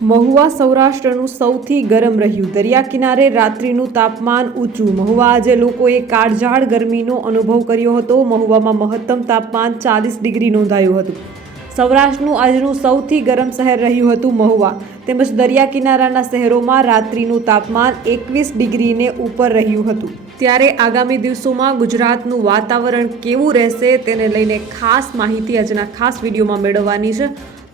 મહુવા સૌરાષ્ટ્રનું સૌથી ગરમ રહ્યું. દરિયા કિનારે રાત્રિનું તાપમાન ઊંચું. મહુવા આજે લોકોએ કાળઝાળ ગરમીનો અનુભવ કર્યો હતો. મહુવામાં મહત્તમ તાપમાન ચાલીસ ડિગ્રી નોંધાયું હતું. સૌરાષ્ટ્રનું આજનું સૌથી ગરમ શહેર રહ્યું હતું મહુવા. તેમજ દરિયા કિનારાના શહેરોમાં રાત્રિનું તાપમાન એકવીસ ડિગ્રીને ઉપર રહ્યું હતું. ત્યારે આગામી દિવસોમાં ગુજરાતનું વાતાવરણ કેવું રહેશે તેને લઈને ખાસ માહિતી આજના ખાસ વિડીયોમાં મેળવવાની છે.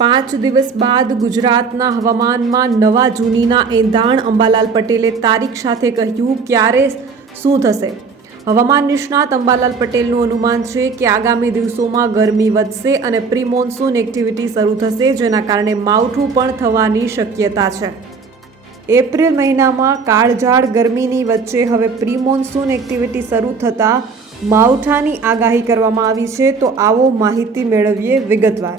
પાંચ દિવસ બાદ ગુજરાતના હવામાનમાં નવા જૂનીના એંધાણ અંબાલાલ પટેલે તારીખ સાથે કહ્યું, ક્યારે શું થશે? હવામાન નિષ્ણાત અંબાલાલ પટેલનું અનુમાન છે કે આગામી દિવસોમાં ગરમી વધશે અને પ્રી મોન્સૂન એક્ટિવિટી શરૂ થશે, જેના કારણે માવઠું પણ થવાની શક્યતા છે. એપ્રિલ મહિનામાં કાળઝાળ ગરમીની વચ્ચે હવે પ્રી મોન્સૂન એક્ટિવિટી શરૂ થતાં માવઠાની આગાહી કરવામાં આવી છે, તો આવો માહિતી મેળવીએ વિગતવાર.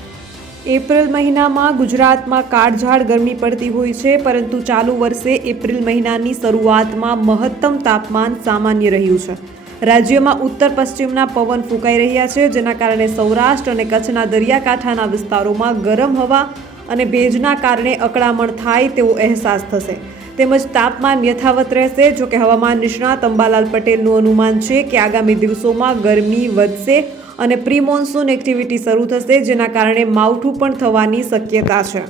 એપ્રિલ મહિનામાં ગુજરાતમાં કાળઝાળ ગરમી પડતી હોય છે, પરંતુ ચાલુ વર્ષે એપ્રિલ મહિનાની શરૂઆતમાં મહત્તમ તાપમાન સામાન્ય રહ્યું છે. રાજ્યમાં ઉત્તર પશ્ચિમના પવન ફૂંકાઈ રહ્યા છે, જેના કારણે સૌરાષ્ટ્ર અને કચ્છના દરિયાકાંઠાના વિસ્તારોમાં ગરમ હવા અને ભેજના કારણે અકળામણ થાય તેવો અહેસાસ થશે. તેમજ તાપમાન યથાવત રહેશે, જોકે હવામાન નિષ્ણાત અંબાલાલ પટેલનું અનુમાન છે કે આગામી દિવસોમાં ગરમી વધશે અને પ્રી મોન્સૂન એક્ટિવિટી શરૂ થશે, જેના કારણે માવઠું પણ થવાની શક્યતા છે.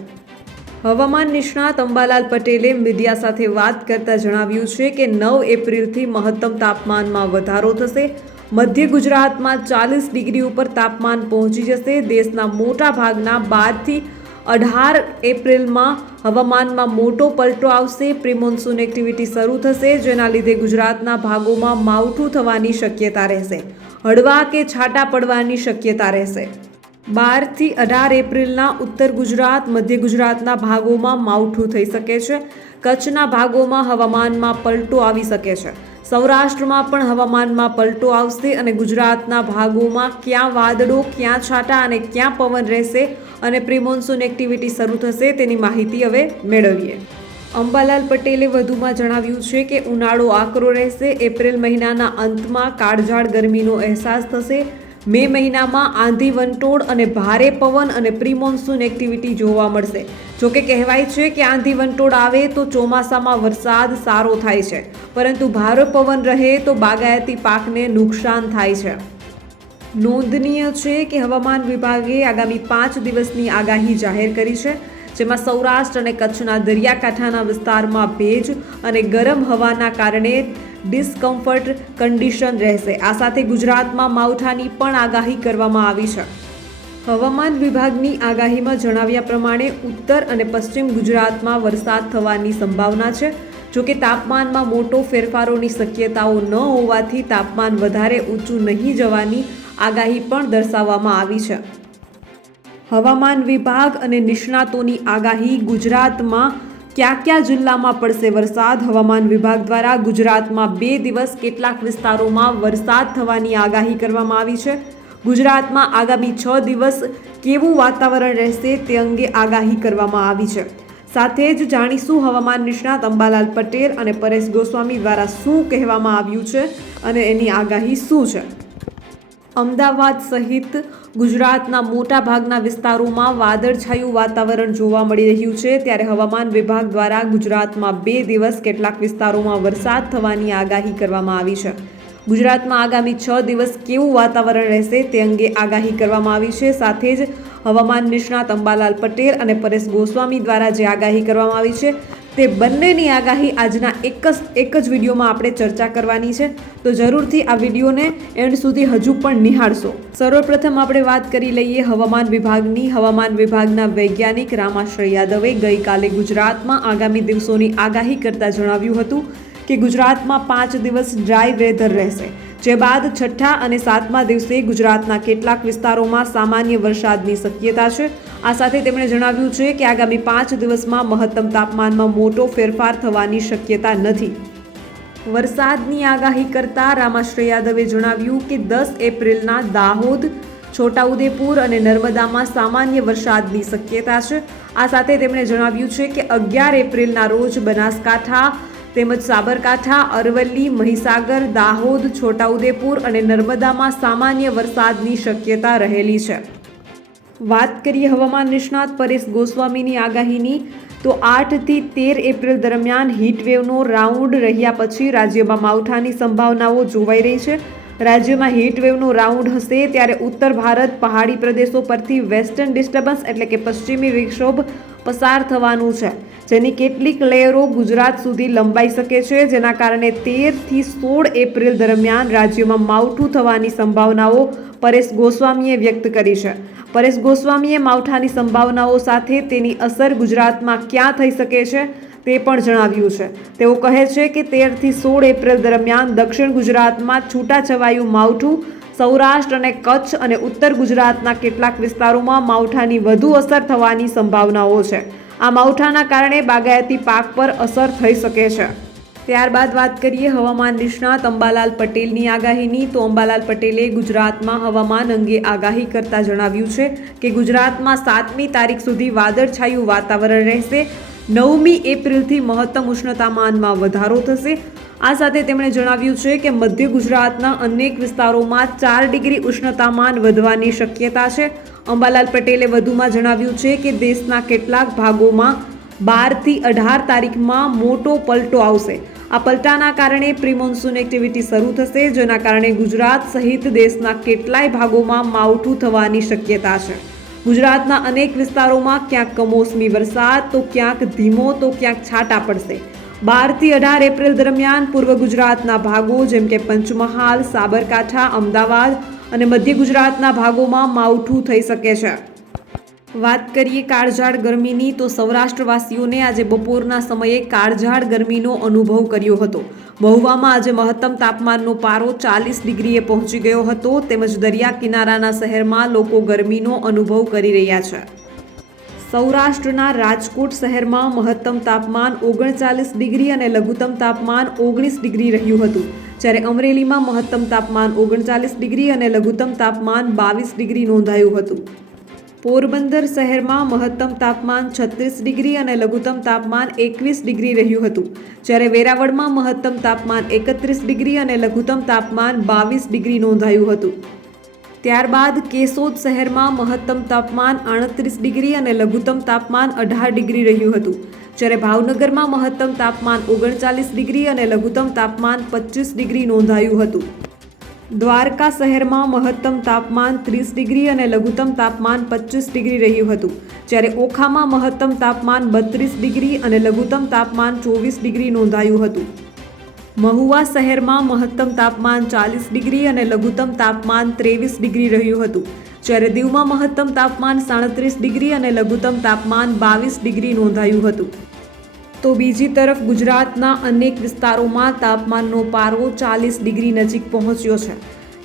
હવામાન નિષ્ણાત અંબાલાલ પટેલે મીડિયા સાથે વાત કરતા જણાવ્યું છે કે નવ એપ્રિલથી મહત્તમ તાપમાનમાં વધારો થશે. મધ્ય ગુજરાતમાં ચાલીસ ડિગ્રી ઉપર તાપમાન પહોંચી જશે. દેશના મોટા ભાગના બારથી અઢાર એપ્રિલમાં હવામાનમાં મોટો પલટો આવશે. પ્રિમોન્સૂન એક્ટિવિટી શરૂ થશે, જેના લીધે ગુજરાતના ભાગોમાં માવઠું થવાની શક્યતા રહેશે. હળવા કે છાંટા પડવાની શક્યતા રહેશે. બારથી અઢાર એપ્રિલના ઉત્તર ગુજરાત, મધ્ય ગુજરાતના ભાગોમાં માવઠું થઈ શકે છે. કચ્છના ભાગોમાં હવામાનમાં પલટો આવી શકે છે. સૌરાષ્ટ્રમાં પણ હવામાનમાં પલટો આવશે અને ગુજરાતના ભાગોમાં ક્યાં વાદળો, ક્યાં છાંટા અને ક્યાં પવન રહેશે અને પ્રિમોન્સૂન એક્ટિવિટી શરૂ થશે તેની માહિતી હવે મેળવીએ. અંબાલાલ પટેલે વધુમાં જણાવ્યું છે કે ઉનાળો આકરો રહેશે, એપ્રિલ મહિનાના અંતમાં કાળઝાળ ગરમીનો અહેસાસ થશે. મે મહિનામાં આંધી વંટોળ અને ભારે પવન અને પ્રી મોન્સૂન એક્ટિવિટી જોવા મળશે. જોકે કહેવાય છે કે આંધી વંટોળ આવે તો ચોમાસામાં વરસાદ સારો થાય છે. પરંતુ ભારે પવન રહે તો બાગાયતી પાકને નુકસાન થાય છે. નોંધનીય છે કે હવામાન વિભાગે આગામી પાંચ દિવસની આગાહી જાહેર કરી છે. જેમાં સૌરાષ્ટ્ર અને કચ્છના દરિયાકાંઠાના વિસ્તારમાં ભેજ અને ગરમ હવાના કારણે ડિસ્કમ્ફર્ટ કન્ડિશન રહેશે. આ સાથે ગુજરાતમાં માવઠાની પણ આગાહી કરવામાં આવી છે. હવામાન વિભાગની આગાહીમાં જણાવ્યા પ્રમાણે ઉત્તર અને પશ્ચિમ ગુજરાતમાં વરસાદ થવાની સંભાવના છે. જોકે તાપમાનમાં મોટો ફેરફારોની શક્યતાઓ ન હોવાથી તાપમાન વધારે ઊંચું નહીં જવાની આગાહી પણ દર્શાવવામાં આવી છે. હવામાન વિભાગ અને નિષ્ણાતોની આગાહી ગુજરાતમાં કયા કયા જિલ્લામાં પડશે વરસાદ? હવામાન વિભાગ દ્વારા ગુજરાતમાં બે દિવસ કેટલાક વિસ્તારોમાં વરસાદ થવાની આગાહી કરવામાં આવી છે. ગુજરાતમાં આગામી છ દિવસ કેવું વાતાવરણ રહેશે તે અંગે આગાહી કરવામાં આવી છે. સાથે જ જાણીશું હવામાન નિષ્ણાત અંબાલાલ પટેલ અને પરેશ ગોસ્વામી દ્વારા શું કહેવામાં આવ્યું છે અને એની આગાહી શું છે? અમદાવાદ સહિત ગુજરાતના મોટા ભાગના વિસ્તારોમાં વાદળછાયું વાતાવરણ જોવા મળી રહ્યું છે. ત્યારે હવામાન વિભાગ દ્વારા ગુજરાતમાં બે દિવસ કેટલાક વિસ્તારોમાં વરસાદ થવાની આગાહી કરવામાં આવી છે. ગુજરાતમાં આગામી છ દિવસ કેવું વાતાવરણ રહેશે તે અંગે આગાહી કરવામાં આવી છે. સાથે જ હવામાન નિષ્ણાત અંબાલાલ પટેલ અને પરેશ ગોસ્વામી દ્વારા જે આગાહી કરવામાં આવી છે તે બંનેની આગાહી આજના એક જ એક જ વિડીયોમાં આપણે ચર્ચા કરવાની છે. તો જરૂરથી આ વિડીયોને એન્ડ સુધી હજુ પણ નિહાળશો. સર્વપ્રથમ આપણે વાત કરી લઈએ હવામાન વિભાગની. હવામાન વિભાગના વૈજ્ઞાનિક રામાશ્રય યાદવે ગઈકાલે ગુજરાતમાં આગામી દિવસોની આગાહી કરતા જણાવ્યું હતું. કે ગુજરાતમાં પાંચ દિવસ ડ્રાય વેધર રહેશે. જે બાદ છઠ્ઠા અને સાતમા દિવસે ગુજરાતના કેટલાક વિસ્તારોમાં સામાન્ય વરસાદની શક્યતા છે. આ સાથે તેમણે જણાવ્યું છે કે આગામી પાંચ દિવસમાં મહત્તમ તાપમાનમાં મોટો ફેરફાર થવાની શક્યતા નથી. વરસાદની આગાહી કરતા રામાશ્રય યાદવે જણાવ્યું કે દસ એપ્રિલના દાહોદ, છોટાઉદેપુર અને નર્મદામાં સામાન્ય વરસાદની શક્યતા છે. આ સાથે તેમણે જણાવ્યું છે કે અગિયાર એપ્રિલના રોજ બનાસકાંઠા તેમજ સાબરકાંઠા, અરવલ્લી, મહીસાગર, દાહોદ, છોટાઉદેપુર અને નર્મદામાં સામાન્ય વરસાદની શક્યતા રહેલી છે. વાત કરીએ હવામાન નિષ્ણાત પરેશ ગોસ્વામીની આગાહીની, તો આઠથી તેર એપ્રિલ દરમિયાન હીટવેવનો રાઉન્ડ રહ્યા પછી રાજ્યમાં માવઠાની સંભાવનાઓ જોવાઈ રહી છે. રાજ્યમાં હીટવેવનો રાઉન્ડ હશે ત્યારે ઉત્તર ભારત, પહાડી પ્રદેશો પરથી વેસ્ટર્ન ડિસ્ટર્બન્સ એટલે કે પશ્ચિમી વિક્ષોભ પસાર થવાનું છે, જેની કેટલીક લેયરો ગુજરાત સુધી લંબાઈ શકે છે, જેના કારણે તેરથી સોળ એપ્રિલ દરમિયાન રાજ્યમાં માવઠું થવાની સંભાવનાઓ પરેશ ગોસ્વામીએ વ્યક્ત કરી છે. પરેશ ગોસ્વામીએ માવઠાની સંભાવનાઓ સાથે તેની અસર ગુજરાતમાં ક્યાં થઈ શકે છે તે પણ જણાવ્યું છે. તેઓ કહે છે કે તેરથી સોળ એપ્રિલ દરમિયાન દક્ષિણ ગુજરાતમાં છૂટાછવાયું માવઠું સૌરાષ્ટ્ર અને કચ્છ અને ઉત્તર ગુજરાતના કેટલાક વિસ્તારોમાં માવઠાની વધુ અસર થવાની સંભાવનાઓ છે. આ માવઠાના કારણે બાગાયતી પાક પર અસર થઈ શકે છે. ત્યારબાદ વાત કરીએ હવામાન નિષ્ણાત અંબાલાલ પટેલની આગાહીની. તો અંબાલાલ પટેલે ગુજરાતમાં હવામાન અંગે આગાહી કરતા જણાવ્યું છે કે ગુજરાતમાં સાતમી તારીખ સુધી વાદળછાયું વાતાવરણ રહેશે. નવમી એપ્રિલથી મહત્તમ ઉષ્ણતામાનમાં વધારો થશે. આ સાથે તેમણે જણાવ્યું છે કે મધ્ય ગુજરાતના અનેક વિસ્તારોમાં ચાર ડિગ્રી ઉષ્ણતામાન વધવાની શક્યતા છે. અંબાલાલ પટેલે વધુમાં જણાવ્યું છે કે દેશના કેટલાક ભાગોમાં બારથી અઢાર તારીખમાં મોટો પલટો આવશે. આ પલટાના કારણે પ્રિમોન્સૂન એક્ટિવિટી શરૂ થશે, જેના કારણે ગુજરાત સહિત દેશના કેટલાય ભાગોમાં માવઠું થવાની શક્યતા છે. ગુજરાતના અનેક વિસ્તારોમાં ક્યાંક કમોસમી વરસાદ, તો ક્યાંક ધીમો, તો ક્યાંક છાંટા પડશે. બારથી અઢાર એપ્રિલ દરમિયાન પૂર્વ ગુજરાતના ભાગો જેમ કે પંચમહાલ, સાબરકાંઠા, અમદાવાદ અને મધ્ય ગુજરાતના ભાગોમાં માવઠું થઈ શકે છે. વાત કરીએ કાળઝાળ ગરમીની, તો સૌરાષ્ટ્રવાસીઓને આજે બપોરના સમયે કાળઝાળ ગરમીનો અનુભવ કર્યો હતો. મહુવામાં આજે મહત્તમ તાપમાનનો પારો ચાલીસ ડિગ્રીએ પહોંચી ગયો હતો, તેમજ દરિયા કિનારાના શહેરમાં લોકો ગરમીનો અનુભવ કરી રહ્યા છે. સૌરાષ્ટ્રના રાજકોટ શહેરમાં મહત્તમ તાપમાન ઓગણચાલીસ ડિગ્રી અને લઘુત્તમ તાપમાન ઓગણીસ ડિગ્રી રહ્યું હતું. જ્યારે અમરેલીમાં મહત્તમ તાપમાન ઓગણચાલીસ ડિગ્રી અને લઘુત્તમ તાપમાન બાવીસ ડિગ્રી નોંધાયું હતું. પોરબંદર શહેરમાં મહત્તમ તાપમાન છત્રીસ ડિગ્રી અને લઘુત્તમ તાપમાન એકવીસ ડિગ્રી રહ્યું હતું. જ્યારે વેરાવળમાં મહત્તમ તાપમાન એકત્રીસ ડિગ્રી અને લઘુત્તમ તાપમાન બાવીસ ડિગ્રી નોંધાયું હતું. ત્યારબાદ કેશોદ શહેરમાં મહત્તમ તાપમાન આડત્રીસ ડિગ્રી અને લઘુત્તમ તાપમાન અઢાર ડિગ્રી રહ્યું હતું. જ્યારે ભાવનગરમાં મહત્તમ તાપમાન ઓગણચાલીસ ડિગ્રી અને લઘુત્તમ તાપમાન પચીસ ડિગ્રી નોંધાયું હતું. દ્વારકા શહેરમાં મહત્તમ તાપમાન ત્રીસ ડિગ્રી અને લઘુત્તમ તાપમાન પચીસ ડિગ્રી રહ્યું હતું. જ્યારે ઓખામાં મહત્તમ તાપમાન બત્રીસ ડિગ્રી અને લઘુત્તમ તાપમાન ચોવીસ ડિગ્રી નોંધાયું હતું. મહુવા શહેરમાં મહત્તમ તાપમાન ચાલીસ ડિગ્રી અને લઘુત્તમ તાપમાન ત્રેવીસ ડિગ્રી રહ્યું હતું. જ્યારે દીવમાં મહત્તમ તાપમાન સાડત્રીસ ડિગ્રી અને લઘુત્તમ તાપમાન બાવીસ ડિગ્રી નોંધાયું હતું. તો બીજી તરફ ગુજરાતના અનેક વિસ્તારોમાં તાપમાનનો પારો ચાલીસ ડિગ્રી નજીક પહોંચ્યો છે.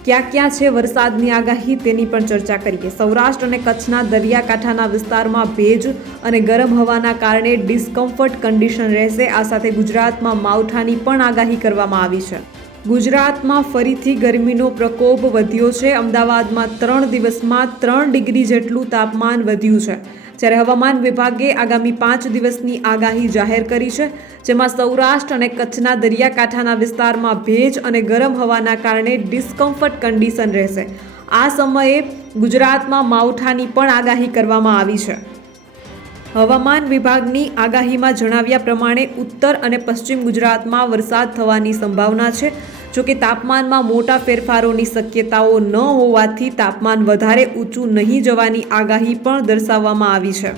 ક્યાં ક્યાં છે વરસાદની આગાહી તેની પણ ચર્ચા કરીએ. સૌરાષ્ટ્ર અને કચ્છના દરિયાકાંઠાના વિસ્તારમાં ભેજ અને ગરમ હવાના કારણે ડિસ્કમ્ફર્ટ કન્ડિશન રહેશે. આ સાથે ગુજરાતમાં માવઠાની પણ આગાહી કરવામાં આવી છે. ગુજરાતમાં ફરીથી ગરમીનો પ્રકોપ વધ્યો છે. અમદાવાદમાં ત્રણ દિવસમાં ત્રણ ડિગ્રી જેટલું તાપમાન વધ્યું છે. જ્યારે હવામાન વિભાગે આગામી પાંચ દિવસની આગાહી જાહેર કરી છે, જેમાં સૌરાષ્ટ્ર અને કચ્છના દરિયાકાંઠાના વિસ્તારમાં ભેજ અને ગરમ હવાના કારણે ડિસ્કમ્ફર્ટ કન્ડિશન રહેશે. આ સમયે ગુજરાતમાં માવઠાની પણ આગાહી કરવામાં આવી છે. હવામાન વિભાગની આગાહીમાં જણાવ્યા પ્રમાણે ઉત્તર અને પશ્ચિમ ગુજરાતમાં વરસાદ થવાની સંભાવના છે. જોકે તાપમાનમાં મોટા ફેરફારોની શક્યતાઓ ન હોવાથી તાપમાન વધારે ઊંચું નહીં જવાની આગાહી પણ દર્શાવવામાં આવી છે.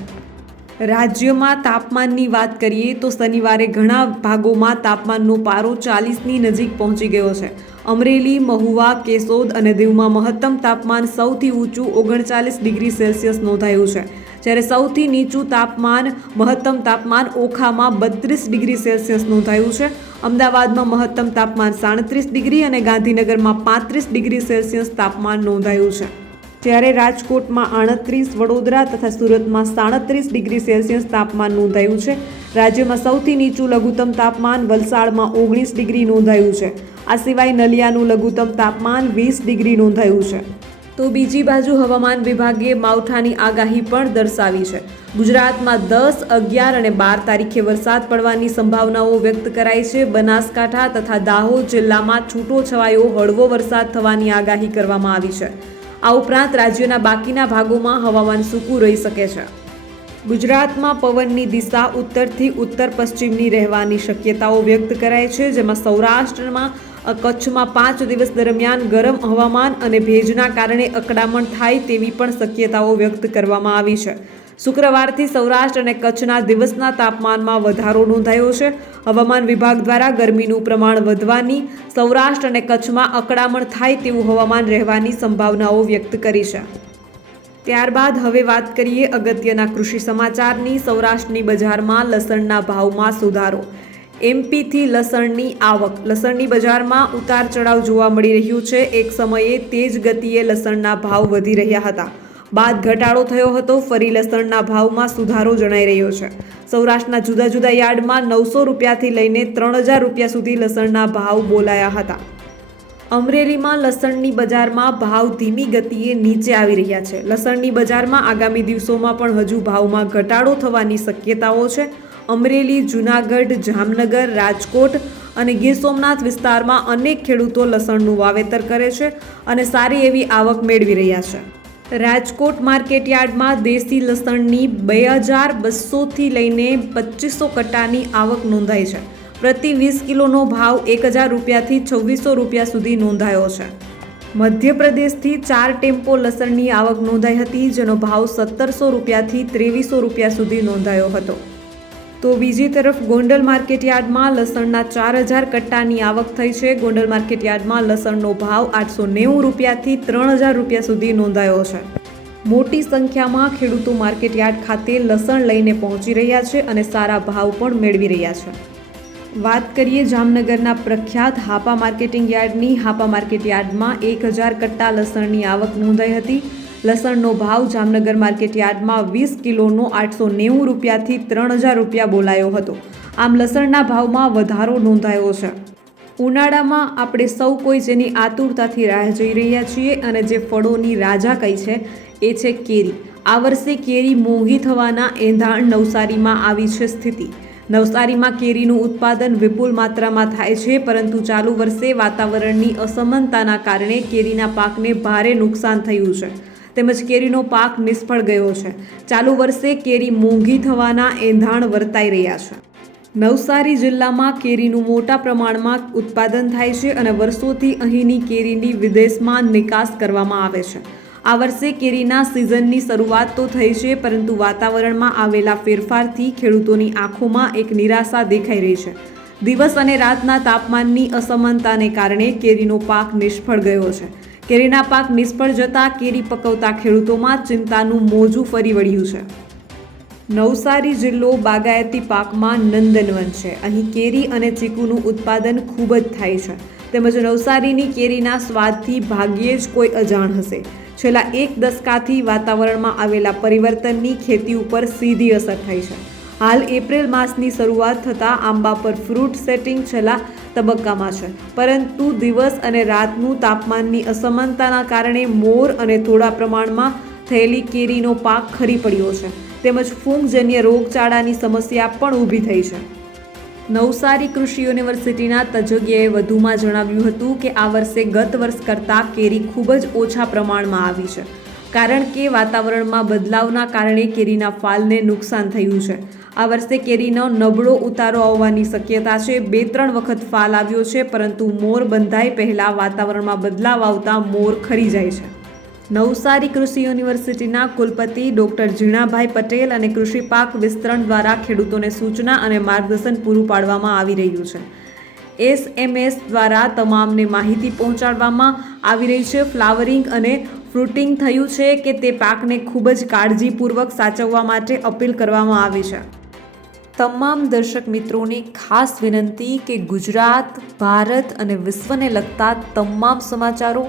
રાજ્યમાં તાપમાનની વાત કરીએ તો શનિવારે ઘણા ભાગોમાં તાપમાનનો પારો ચાલીસની નજીક પહોંચી ગયો છે. અમરેલી, મહુવા, કેશોદ અને દીવમાં મહત્તમ તાપમાન સૌથી ઊંચું ઓગણચાલીસ ડિગ્રી સેલ્સિયસ નોંધાયું છે. જ્યારે સૌથી નીચું તાપમાન મહત્તમ તાપમાન ઓખામાં બત્રીસ ડિગ્રી સેલ્સિયસ નોંધાયું છે. અમદાવાદમાં મહત્તમ તાપમાન સાડત્રીસ ડિગ્રી અને ગાંધીનગરમાં પાંત્રીસ ડિગ્રી સેલ્સિયસ તાપમાન નોંધાયું છે. જ્યારે રાજકોટમાં આડત્રીસ, વડોદરા તથા સુરતમાં સાડત્રીસ ડિગ્રી સેલ્સિયસ તાપમાન નોંધાયું છે. રાજ્યમાં સૌથી નીચું લઘુત્તમ તાપમાન વલસાડમાં ઓગણીસ ડિગ્રી નોંધાયું છે. આ સિવાય નલિયાનું લઘુત્તમ તાપમાન વીસ ડિગ્રી નોંધાયું છે. તો બીજી બાજુ હવામાન વિભાગે માવઠાની આગાહી પણ દર્શાવી છે. ગુજરાતમાં દસ, અગિયાર અને બાર તારીખે વરસાદ પડવાની સંભાવનાઓ વ્યક્ત કરાઈ છે. બનાસકાંઠા તથા દાહોદ જિલ્લામાં છૂટો છવાયો, હળવો વરસાદ થવાની આગાહી કરવામાં આવી છે. આ ઉપરાંત રાજ્યના બાકીના ભાગોમાં હવામાન સૂકું રહી શકે છે. ગુજરાતમાં પવનની દિશા ઉત્તરથી ઉત્તર પશ્ચિમની રહેવાની શક્યતાઓ વ્યક્ત કરાય છે, જેમાં સૌરાષ્ટ્રમાં કચ્છમાં પાંચ દિવસ દરમિયાન ગરમ હવામાન અને ભેજના કારણે અકળામણ થાય તેવી પણ શક્યતાઓ વ્યક્ત કરવામાં આવી છે. શુક્રવારથી સૌરાષ્ટ્ર અને કચ્છના દિવસના તાપમાનમાં વધારો નોંધાયો છે. હવામાન વિભાગ દ્વારા ગરમીનું પ્રમાણ વધવાની, સૌરાષ્ટ્ર અને કચ્છમાં અકળામણ થાય તેવું હવામાન રહેવાની સંભાવનાઓ વ્યક્ત કરી છે. ત્યારબાદ હવે વાત કરીએ અગત્યના કૃષિ સમાચારની. સૌરાષ્ટ્રની બજારમાં લસણના ભાવમાં સુધારો. એમપીથી લસણની આવક. લસણની બજારમાં ઉતાર ચઢાવ જોવા મળી રહ્યું છે. એક સમયે તેજ ગતિએ લસણના ભાવ વધી રહ્યા હતા. બાદ ઘટાડો થયો હતો, ફરી લસણના ભાવમાં સુધારો જણાઈ રહ્યો છે. સૌરાષ્ટ્રના જુદા જુદા યાર્ડમાં નવસો રૂપિયાથી લઈને ત્રણ હજાર રૂપિયા સુધી લસણના ભાવ બોલાયા હતા. અમરેલીમાં લસણની બજારમાં ભાવ ધીમી ગતિએ નીચે આવી રહ્યા છે. લસણની બજારમાં આગામી દિવસોમાં પણ હજુ ભાવમાં ઘટાડો થવાની શક્યતાઓ છે. અમરેલી, જૂનાગઢ, જામનગર, રાજકોટ અને ગીર સોમનાથ વિસ્તારમાં અનેક ખેડૂતો લસણનું વાવેતર કરે છે અને સારી એવી આવક મેળવી રહ્યા છે. રાજકોટ માર્કેટયાર્ડમાં દેશી લસણની બે હજાર બસોથી લઈને પચીસો કટ્ટાની આવક નોંધાઈ છે. પ્રતિ વીસ કિલોનો ભાવ એક હજાર રૂપિયાથી છવ્વીસો રૂપિયા સુધી નોંધાયો છે. મધ્યપ્રદેશથી ચાર ટેમ્પો લસણની આવક નોંધાઈ હતી, જેનો ભાવ સત્તરસો રૂપિયાથી ત્રેવીસો રૂપિયા સુધી નોંધાયો હતો. તો બીજી તરફ ગોંડલ માર્કેટયાર્ડમાં લસણના ચાર હજાર કટ્ટાની આવક થઈ છે. ગોંડલ માર્કેટયાર્ડમાં લસણનો ભાવ આઠસો નેવું રૂપિયાથી ત્રણ હજાર રૂપિયા સુધી નોંધાયો છે. મોટી સંખ્યામાં ખેડૂતો માર્કેટયાર્ડ ખાતે લસણ લઈને પહોંચી રહ્યા છે અને સારા ભાવ પણ મેળવી રહ્યા છે. વાત કરીએ જામનગરના પ્રખ્યાત હાપા માર્કેટિંગ યાર્ડની. હાપા માર્કેટ યાર્ડમાં એક હજાર કટ્ટા લસણની આવક નોંધાઈ હતી. લસણનો ભાવ જામનગર માર્કેટ યાર્ડમાં વીસ કિલોનો આઠસો નેવું રૂપિયાથી ત્રણ હજાર રૂપિયા બોલાયો હતો. આમ લસણના ભાવમાં વધારો નોંધાયો છે. ઉનાળામાં આપણે સૌ કોઈ જેની આતુરતાથી રાહ જોઈ રહ્યા છીએ અને જે ફળોની રાજા કહી છે, એ છે કેરી. આ વર્ષે કેરી મોંઘી થવાના એંધાણ નવસારીમાં આવી છે સ્થિતિ. નવસારીમાં કેરીનું ઉત્પાદન વિપુલ માત્રામાં થાય છે, પરંતુ ચાલુ વર્ષે વાતાવરણની અસમાનતાના કારણે કેરીના પાકને ભારે નુકસાન થયું છે. તેમજ કેરીનો પાક નિષ્ફળ ગયો છે. ચાલુ વર્ષે કેરી મોંઘી થવાના એંધાણ વર્તાઈ રહ્યા છે. નવસારી જિલ્લામાં કેરીનું મોટા પ્રમાણમાં ઉત્પાદન થાય છે અને વર્ષોથી અહીંની કેરીની વિદેશમાં નિકાસ કરવામાં આવે છે. આ વર્ષે કેરીના સિઝનની શરૂઆત તો થઈ છે, પરંતુ વાતાવરણમાં આવેલા ફેરફારથી ખેડૂતોની આંખોમાં એક નિરાશા દેખાઈ રહી છે. દિવસ અને રાતના તાપમાનની અસમાનતાને કારણે કેરીનો પાક નિષ્ફળ ગયો છે. કેરીના પાક નિષ્ફળ જતા કેરી પકવતા ખેડૂતોમાં ચિંતાનું મોજું ફરી વળ્યું છે. નવસારી જિલ્લો બાગાયતી પાકમાં નંદનવન છે. અહીં કેરી અને ચીકુનું ઉત્પાદન ખૂબ જ થાય છે. તેમજ નવસારીની કેરીના સ્વાદથી ભાગ્યે જ કોઈ અજાણ હશે. છેલ્લા એક દશકાથી વાતાવરણમાં આવેલા પરિવર્તનની ખેતી ઉપર સીધી અસર થઈ છે. હાલ એપ્રિલ માસની શરૂઆત થતાં આંબા પર ફ્રૂટ સેટિંગ છેલ્લા તબક્કામાં છે. પરંતુ દિવસ અને રાતનું તાપમાનની અસમાનતાના કારણે મોર અને થોડા પ્રમાણમાં થયેલી કેરીનો પાક ખરી પડ્યો છે. તેમજ ફૂંગજન્ય રોગચાળાની સમસ્યા પણ ઊભી થઈ છે. નવસારી કૃષિ યુનિવર્સિટીના તજજ્ઞએ વધુમાં જણાવ્યું હતું કે આ વર્ષે ગત વર્ષ કરતાં કેરી ખૂબ જ ઓછા પ્રમાણમાં આવી છે. કારણ કે વાતાવરણમાં બદલાવના કારણે કેરીના ફાલને નુકસાન થયું છે. આ વર્ષે કેરીનો નબળો ઉતારો આવવાની શક્યતા છે. બે ત્રણ વખત ફાલ આવ્યો છે, પરંતુ મોર બંધાય પહેલાં વાતાવરણમાં બદલાવ આવતા મોર ખરી જાય છે. નવસારી કૃષિ યુનિવર્સિટીના કુલપતિ ડોક્ટર ઝીણાભાઈ પટેલ અને કૃષિ પાક વિસ્તરણ દ્વારા ખેડૂતોને સૂચના અને માર્ગદર્શન પૂરું પાડવામાં આવી રહ્યું છે. એસએમએસ દ્વારા તમામને માહિતી પહોંચાડવામાં આવી રહી છે. ફ્લાવરિંગ અને ફ્રૂટિંગ થયું છે કે તે પાકને ખૂબ જ કાળજીપૂર્વક સાચવવા માટે અપીલ કરવામાં આવી છે. તમામ દર્શક મિત્રોને ખાસ વિનંતી કે ગુજરાત, ભારત અને વિશ્વને લગતા તમામ સમાચારો